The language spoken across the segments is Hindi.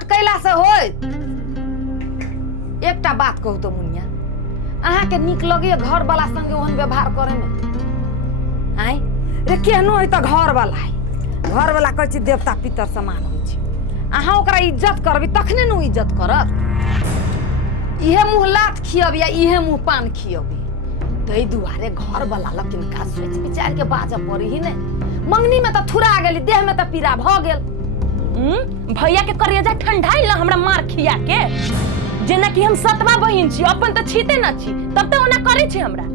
इज्जत कैला से होय। एकटा बात कहू तो मुनिया, अहाँ के निक लगे घर वाला संगे ओहन व्यवहार करे में? आय रे केहनो है त घर वाला है, घर वाला कहै छी देवता पितर समान होइ छै। अहाँ ओकरा इज्जत करबी तखने न इज्जत करत। इहे मुँह लात खियब या इहे मुँह पान खियबी, तै दुआरे घर वाला ल किनका सोच विचार के बाजा पड़ी ही नहीं। मंगनी में त थुरा गेली, देह में त पीड़ा भ गेल। भैया के करेजा ठंडाई ला हमरा मार खिया के, जेना कि हम सतवा बहिन छी, अपन त छीते न छी, तब त ओना करे छी हमरा।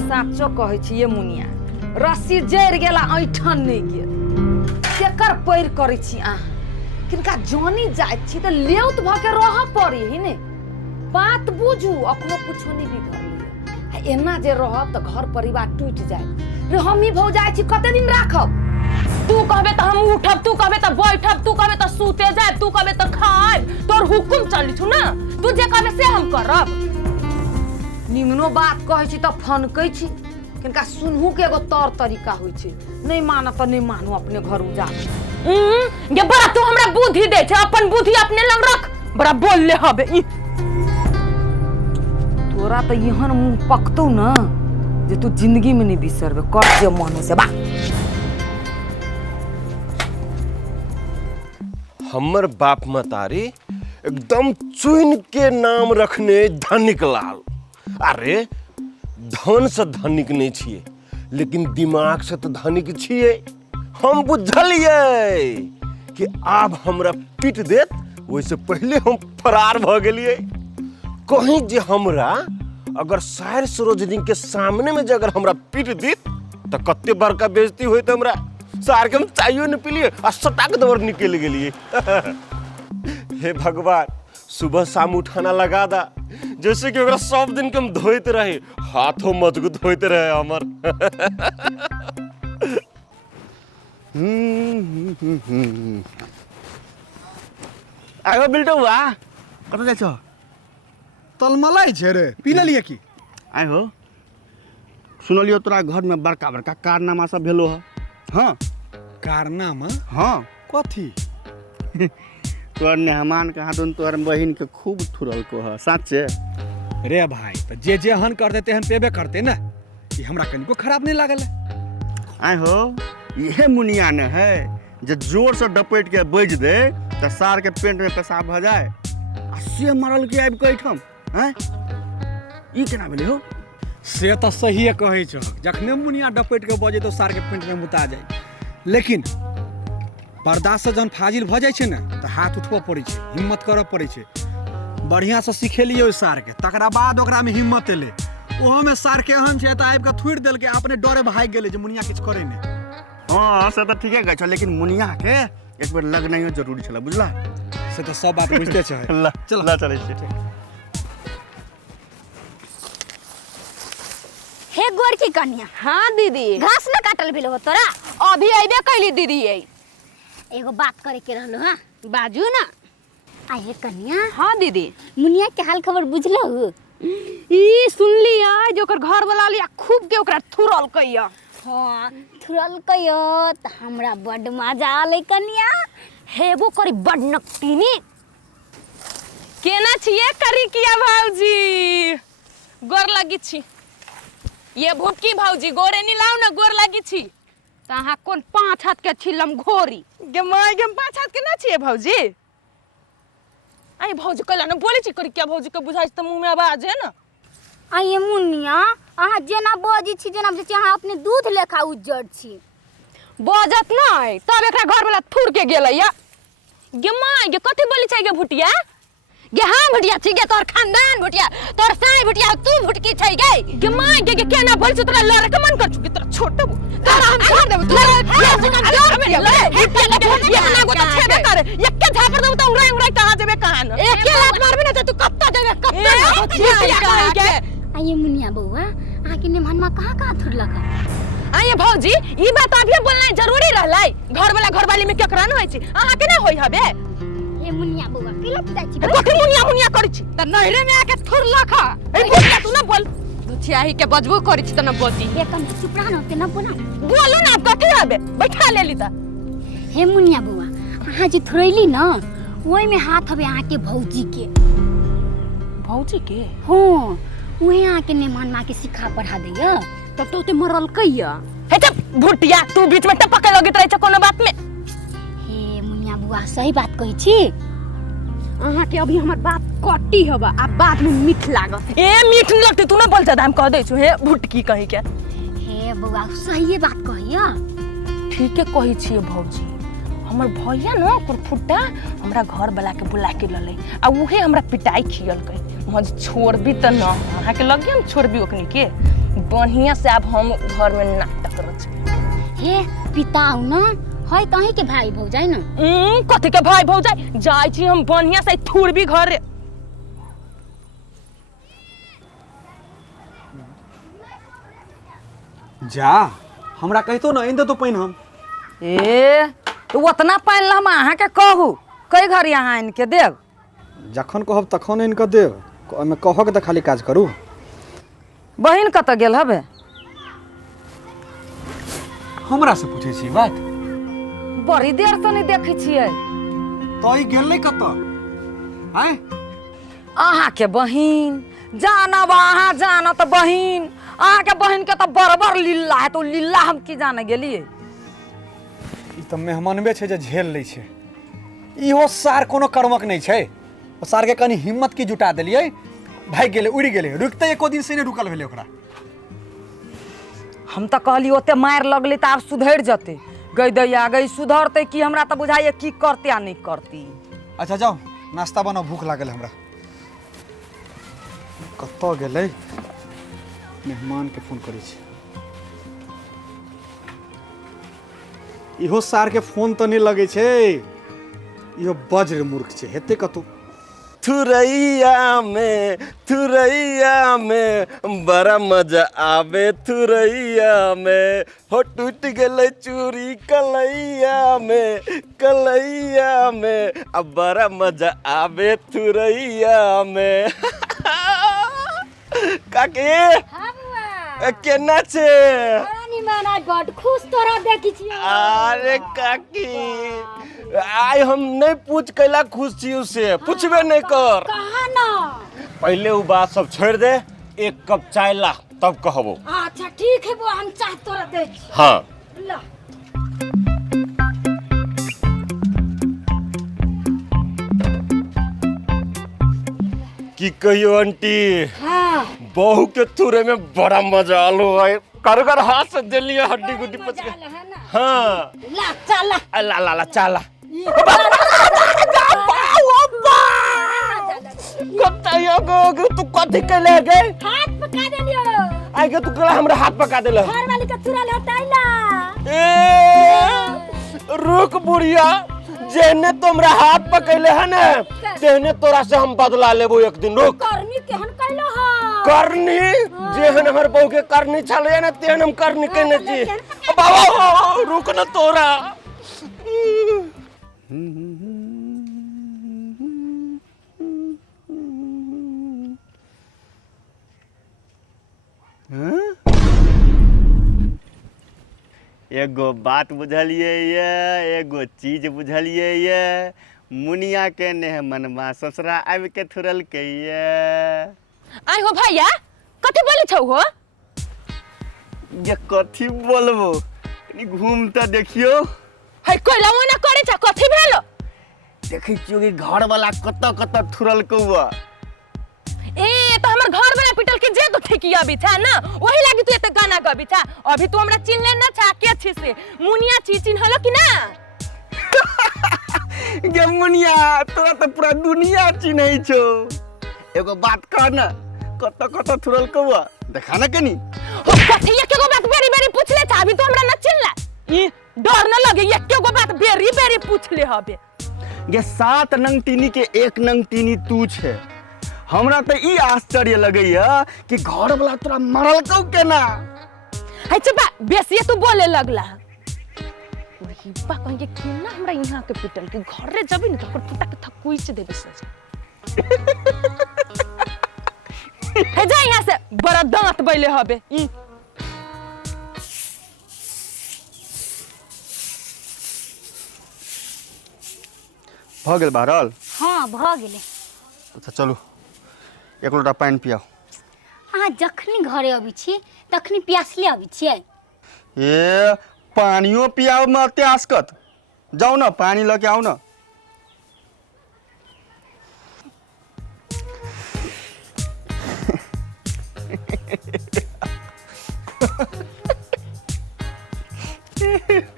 साचो कहै छी ये मुनिया, रस्सी जड़ गेला ऐठन नहीं गेल। केकर पैर करै छी अहाँ? किनका जानी जाय छी त लेउत भ के रह पड़ी ही ने। बात बुझू, अपनो कुछो नहीं बिगड़ली। एना जे रहब त घर परिवार टूट जाए। रे हम ही भौ जाय छी, कते दिन राखब? तू कहबे त हम उठब, तू कहबे त बैठब, तू कहबे त सूते जाए, तू कहबे त खाएब। तोर हुकुम चली छु ना, तू जे कहबे से हम करब। निमनो बात कहै छी त फनकै छी। किनका सुनहु के एगो तौर तरीका होइ छै। नहीं मानत त नहीं मानू, अपने घर उजाड़। ये बड़ा तू हमरा बुद्धि दे छै, अपन बुद्धि अपने लग रख। बड़ा बोल ले हबे। तोरा त यहन मुंह पकतौ ना जे तू जिंदगी में नहीं बिसरबे। कर जे मन से बा। हमर बाप मतारी एकदम चुन के नाम रखने धनिक लाल। अरे धन से धनिक नहीं छिए, लेकिन दिमाग से तो धनिक छिए। हम बुझलिए कि आब हमरा पीट देत, वैसे पहले हम फरार भ गेलिए। कहीं जे हमरा अगर शायर सरोजनी के सामने में जे अगर हमरा पीट देत तो कत्ते बड़का बेइज्जती होइत हमरा। सार के हम चाहिए न पिलिए आ सटाक दौड़ निकल गेलिए। हे भगवान, सुबह शाम उठाना लगा दा, जैसे कि ओकरा सब दिन के हम धोइत रहे, हाथों मजबूत होइत रहे हमर। आगो बिल्टो हुआ कत जाइ छ? तलमलाई छे रे, पी लेलिए की? आइ हो सुनलियो तोरा घर में बड़का बड़का कारनामा सब भेलो ह। हाँ कारनामा? हाँ कथी? तोर मेहमान के हाथों तोर बहिन के खूब थुरल को ह। साचे रे भाई, त जे हन करते तेहन पेबे करते ना। ये हमरा कनिको खराब नहीं लागल है। आइ हो ये मुनिया ने है जे जोर से डपेट के बज दे त सार के पेट में पेशाब भ जाए आ से मरल के आबि के एठम। हैं ई केना भेलै हो? से तो सही कहै छ, जखने मुनिया डपेट के बजे तो सार के पेट में मुता जाए। लेकिन बर्दाश्त से जन फाजिल भ जाय छै ना, त हाथ उठबो पड़ै छै, हिम्मत करऽ पड़ै छै। बढ़िया से सिखेलिए ओइ सार के, तकरा बाद ओकरा में हिम्मत एले। ओहो में सार के एहन छै त आबि के थुड़ि देल के, अपने डरे भाग गेले जे मुनिया किछ करे नै। हाँ से त ठीके कहै छ, लेकिन मुनिया के एक बेर लगनाइयो जरूरी छला, बुझला? से तो सब बात बुझते छै। ल चल चलै छी। हे गोरकी कन्या। हाँ दीदी, घास न काटल भेलो हो तोरा? अभी अइबे कैली दीदी। एगो बात करे के रहलो। हां बाजू ना। आये कन्या। हाँ दीदी, मुनिया के हाल खबर बुझलो? ई सुनली है जो ओकर घर वाला लिया खूब के ओकरा थुरल कइया। हाँ थुरल कयो त हमरा बड मजा आले कन्या। हेबो करी बड नकटीनी। केना छिए करी किया भौजी? गोर लगी छी। ये भुटकी भौजी गोरे नी लाऊ ना, गोर लगी छी। तहाँ कोन 5 हाथ के छिलम घोरी गे माय गे 5 हाथ के ना छिए भौजी। आई भौजी कहला ना बोले छी करी क्या भौजी के बुझाइ त मुंह में आवाज है ना। आये मुनिया अहाँ जेना बजी छी, जेना जे अहाँ अपने दूध लेखा उज्जर छी। बजत नहीं तब एकरा घर वाला थुर के गेलैया। गे माय गे कथि बोली छै गे भुटिया? गे हाँ भुटिया छी गे, तोर खानदान भुटिया, तोर साई भुटिया, तू भुटकी छै गे। गे माय गे केना बोल छ? तोरा लड़े के मन कर छु कि तोरा छोट तोरा हम छोड़ देब। तोरा ये सुन ले ये ना गो त छेबे कर, एके झापर देब त उड़ाई उड़ाई कहां जेबे कहां न? एके लात मारबे ना त तू कत्ता जेबे कत्ता के। आये मुनिया बउआ आके ने मनमा कहां थुरलक? आये भौजी ई बात अभी बोलना जरूरी रहलै? घर वाला घर वाली में केकरा न होई छी, अहाँ के ना होई हबे? ए मुनिया बउआ केला पिता छी? कथि मुनिया मुनिया करै छी? त नहरे में आके थुरलक ह। ए भुटिया तू ना बोल, दुथियाही के बजबो करै छी त ना बोलती। ए कन्या चुप रह न, ते ना बोला। बोलू ना, कथि हबे बैठा लेली त। हे मुनिया बउआ अहाँ जे थुरैली न, वही में हाथ हवे यहाँ के भौजी के। भौजी के हाँ वही यहाँ के मेहमान माँ के सिखा पढ़ा दैया तब तो मरल कैया। हे चुप भुटिया, तू बीच में टपके लगत रहे छ कोनो बात में। हे मुनिया बुआ सही बात कही छी। अहाँ के अभी हमर बात कटी हबा आ बाद में मीठ लागत। ए मीठ नहीं लगते, तू ना बोल ज्यादा, हम कह दे छु। हे भुटकी कही के हे बुआ सही बात कहिया। ठीक है कही छिए भौजी। हमर भैया न ओकर फुट्टा हमरा घर वाला के बुला के लले आ उहे हमरा पिटाई खियल कई। मज छोड़बी त न अहाँ के लगे हम छोड़बी ओकनी के बढ़िया से। अब हम घर में नाटक रचबे। हे पिताऊ न है कहीं के भाई भौजाई न। कथी के भाई भौजाई जाय छी हम बढ़िया से थुड़बी घर। जा हमरा कहितो न इन दे तो पैन हम। ए तो उतना पानि हम अहाँके कहू कई घर यहाँ इनके देव। जखन कहब तखन इनके देव, ओहिमे कहक त खाली काज करू। बहिन कतऽ गेल हबे? हमरा से पूछे छी बात? बड़ी देर से नहीं देखै छियै। तो ई गेलै कतऽ? हैं? अहाँके बहिन जानब, अहाँ जानत बहिन। अहाँके बहिन के तो बरबर लीला है, तो लीला हम की जाने गेलिए। ई त मेहमानबे छै जे झेल लै छै। इहो सार कोनो कर्मक नहीं छै। ओ सार के कनी हिम्मत की जुटा देलिए, भाग गेले, उड़ि गेले। रुकते एको दिन से नहीं रुकल भेले ओकरा। हम तो कहली ओते मार लगले तो आब सुधर जते। गई दैया गई सुधरते कि हमरा तो बुझाइए की करते आ नहीं करती। अच्छा जाओ नाश्ता बनाओ, भूख लागल हमरा। कतऽ गेलै? मेहमान के फोन करै छी। इहो सार के फोन तो नहीं लगे छै। इहो वज्र मूर्ख छै, हेते कतौ। थुरैया में बड़ा मजा आवे। थुरैया में हो टूट गेले चूड़ी कलैया में अब बड़ा मजा आवे थुरैया में। काकी केना छे? बड़ खुश तोरा देखी छी। अरे काकी आय हम नहीं पूछ कैला खुश छी उसे, पूछबे नहीं कर। कहा ना पहले वो बात सब छोड़ दे, एक कप चाय ला तब कहबो। अच्छा ठीक है वो हम चाह तोरा दे। हाँ ला की कहियो आंटी, हाँ बहू के थुरे में बड़ा मजा आलो है। कर हाथ से जलिए हड्डी गुड्डी पच के। है ना हाँ ला चला ला चाला तू कथी कैले गए? हाथ पका देलियो। आई के तू कला हमरा हाथ पका देला। घर वाली का चुरा ले ताइला। ए रुक बुढ़िया, जेने तुमरा हाथ पकैले है ना तेने तोरा से हम बदला लेबो एक दिन। रुक। करनी केहन कैलो ह? करनी जेहन हमर बहू के करनी छले ना तेहन हम करनी केने छी। बाबा रुक न तोरा। एगो बात बुझलिए ये, एगो चीज बुझलिए ये। मुनिया के नेहमनमा ससुरा आबि के थुरल के ये। आई हो भैया कथी बोले छौ हो? ये कथी बोलबो, कनी घूम त देखियो। है कोइला ओना करे छ, कथी भेलो? देखै छियो कि घर वाला कत थुरल कौआ। ए तो हमर घर वाला पिटल के जे तो ठेकिया बिछा ना, वही लागी तू एते गाना गा बिछा। अभी तू हमरा चिन्हले ना छा के छी से मुनिया छी चिन्हलो कि ना? गे मुनिया तोरा तो पूरा दुनिया चिन्है छो। एगो बात कह ना, कत थुरल कौआ देखा ना कनी। कथी एकेगो बात बेरी बेरी पूछले छ, अभी तो हमरा ना चिन्हला। ई डर न लगे एकेगो बात बेरी बेरी पूछले हबे। गे 7 नंग टीनी के 1 नंग टीनी तू छे। हमरा तो ई आश्चर्य लगैया कि घर वाला तोरा मरल कौ केना। है चुपा बेसी तू बोले लगला। वही बा कहिए कि ना हमरा यहाँ के पिटल के घर रे जबी न तोकर फुटा के थकुइच देबे से। है जा यहाँ से, बड़ा दांत बैले हबे। ई भ गेल बहरल। हाँ भ गेले। अच्छा चलू एक लोटा पानि पियाओ। अहाँ जखनी घरे अबै छी तखनी प्यासले अबै छियै। ए पानियो पियाओ में अते आसकत। जाओ ना पानी लेके आओ ना।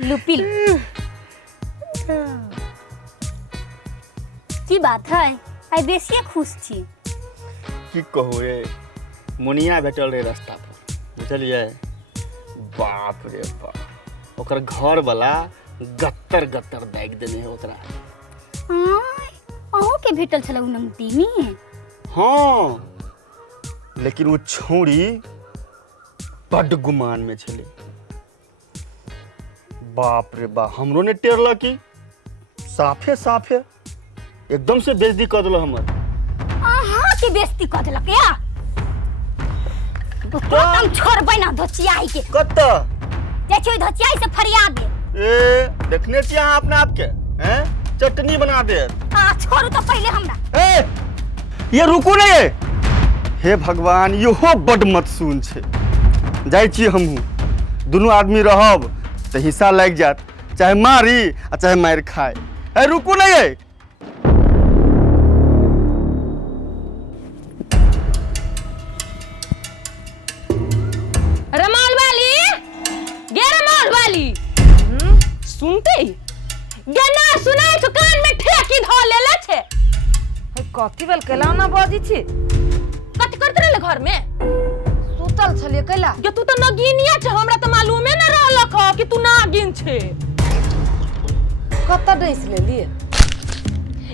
लुपिल की बात है आई बेसिए खुश छी। की कहो ये मुनिया भेटल रहे रास्ता पर बुझलिए। बाप रे बाप ओकर घर वाला गत्तर गत्तर दागि देने है ओकरा। अहूँ के भेटल छल नमती में। हाँ लेकिन वो छौड़ी बड़ गुमान में छले। बाप रे बाप हमरो ने टेरल की साफे साफे एकदम से बेइज्जती कर दिल हमर। अहाँ के बेइज्जती कर देलक या तुम छोड़बै ना धोचियाई के। कत जे छै धोचियाई से फरियाद दे। ए देखने छी अहाँ अपने आप के हैं चटनी बना दे। छोड़ू तो पहले हमरा। ए ये रुकू नहीं। हे भगवान इहो बड़ मतसून छै। जाइ छी हमहू दुनू आदमी रहब तो हिस्सा लग जात चाहे मारी आ चाहे मार खाए। ए रुकू नहीं। रमाल वाली गे रमाल वाली सुनते गे ना सुनाई तो कान में ठेकी धो लेले छे। कथी बेल केला ना बाजी छी। कथी करत रहले घर में सुतल छलिए कैला। गे तू तो नगिनिया छे हमरा तो मालूमे न रहलक ह कि तू नागिन छे। कत डैस लेलिए।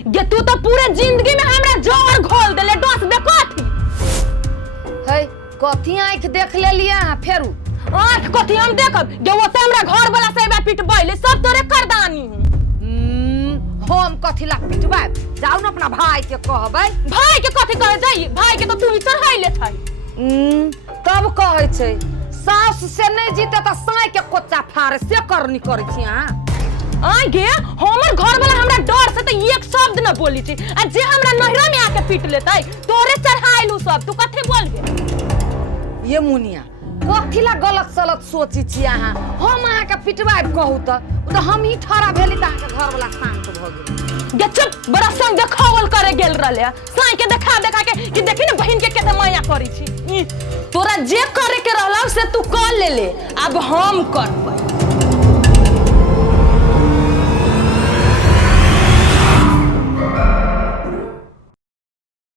गे तू तो पूरे जिंदगी में हमरा जहर घोल देले डोस दे कथी। है कथी आँख देख लेलिए फेरू। आँख कथी हम देखब गे वो तो हमरा घर वाला से बा पिटबैले सब तोरे करदानी हूं। हम कथी ला पिटबाय जाऊ न अपना भाई के कहबै। भाई के कथी कहे जाई भाई के तो तू ही चढ़ाइले छई। तब कहै छै सास से नहीं जीते तो साई के कोच्चा फाड़े से करनी करै छी अहाँ। आ गे हमर घर वाला हमरा डर से तो एक शब्द न बोली छी आ जे हमरा नहरा में आके पीट लेतै तोरे चढ़ाइलू सब तू कथी बोलबे। ये मुनिया कथी ला गलत सलत सोची छी अहाँ। हम अहाँ के पिटबाय कहू तो हम ही ठहरा भेली त अहाँ के घर वाला शांत भ गेल। गे चुप बड़ा संग देखावल करे गेल रहले साई के देखा के कि देखी न बहन के केते माया करी छी। तोरा जे करे के रहला से तू कर ले अब हम करबै।